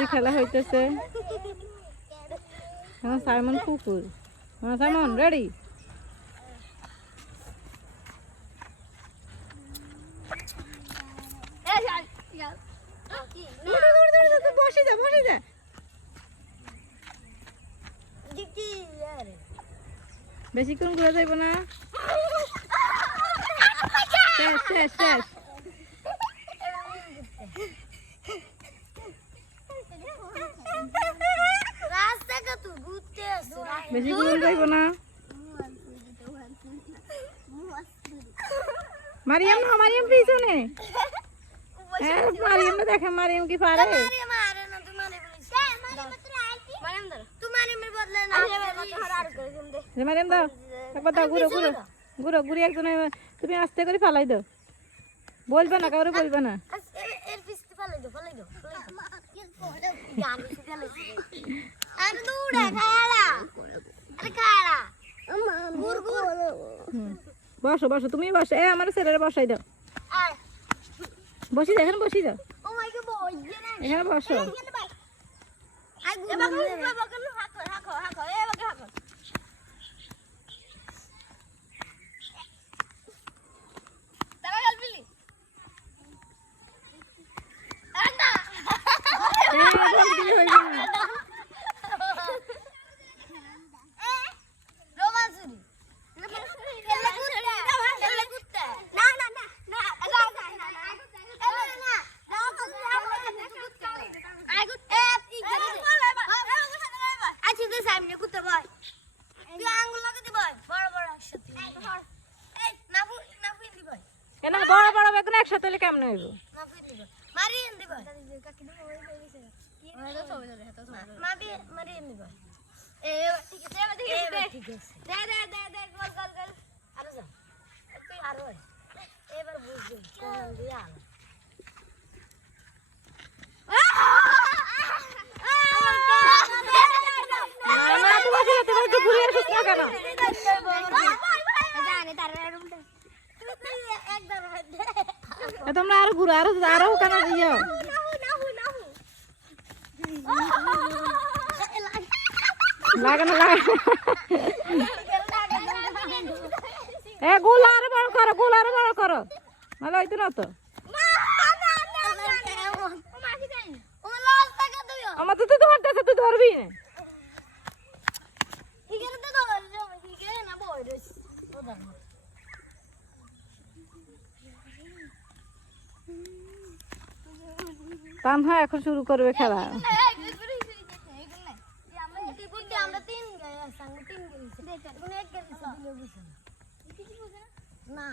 দৌড়াদৌড়ি খেলা হইতেছে। সাইমন কুকুর। Simon ready? বসে যা বসে যা। বেশিক্ষণ ঘুরে যাইব না। শেষ শেষ শেষ। বেশি ঘুরে যাইব না। মারিয়াম না, মারিয়াম পিছনে। মারিয়াম না, দেখে মারিয়াম কি পারে। মারিয়াম দাও একবার, দাও ঘুরো ঘুরো ঘুরো ঘুরে একজন। তুমি আস্তে করে ফালাই দাও, বলবে না, কাউরে বলবে না। বসো বসো, তুমি বসো। আমার ছেলেরা বসাই দাও। বসি দাও, এখানে বসি দাও, এখানে বসো। বড় বড় বেগুন একসাথে হলে কেমন হইব? তোমরা আরো ঘুরো, আরো আরো কেন দিও। লাগানো লাগানো। গোল আরো বড় করো, গোল আরো বড় করো, ভালো হইতো না তো। আমার তো ধরতেছে, তুই ধরবি না। তানহা এখন শুরু করবে খেলা। না